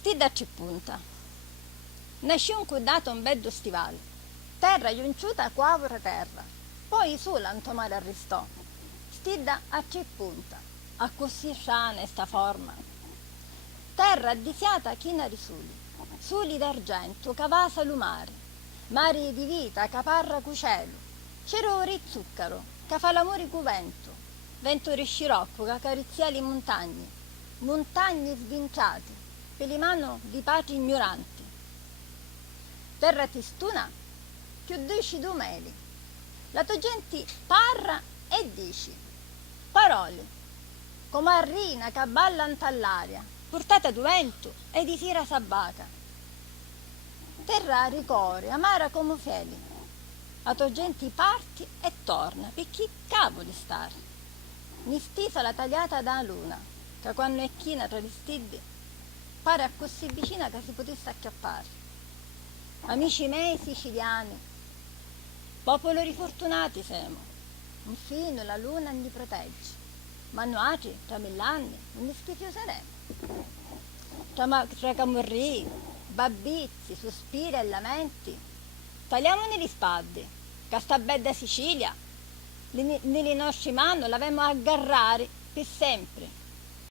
Stida ci punta. Nasciunque dato un bello stivale, terra giunciuta quavora terra, poi su l'antomare arrestò. Stida a ci punta, a così sciana sta forma. Terra addisiata china risuli, suli d'argento, cavasa lumare, mari di vita, caparra cucelo, cerori zuccaro, che fa l'amore cu vento, vento di scirocco, che carizia le montagne, montagne svinciate, per le mano di patri ignoranti. Terra tistuna, più dici du meli, la tua gente parra e dici, parole, come arrina che ballant all'aria, portata du vento e di sera s'abbaca. Terra ricore, amara come feli, la tua gente parti e torna, per chi cavoli stare. Mi stisa la tagliata da luna, che quando è china tra gli stidi, pare a così vicina che si potesse acchiappare. Amici miei siciliani, popolo rifortunati siamo, infine la luna li protegge, ma noi tra 1000 anni non ne spiffioseremo. Tra camurri, babbizi, sospiri e lamenti, tagliamone gli spaddi, che sta bella Sicilia, nelle nostre mani l'avemo a aggarrare per sempre.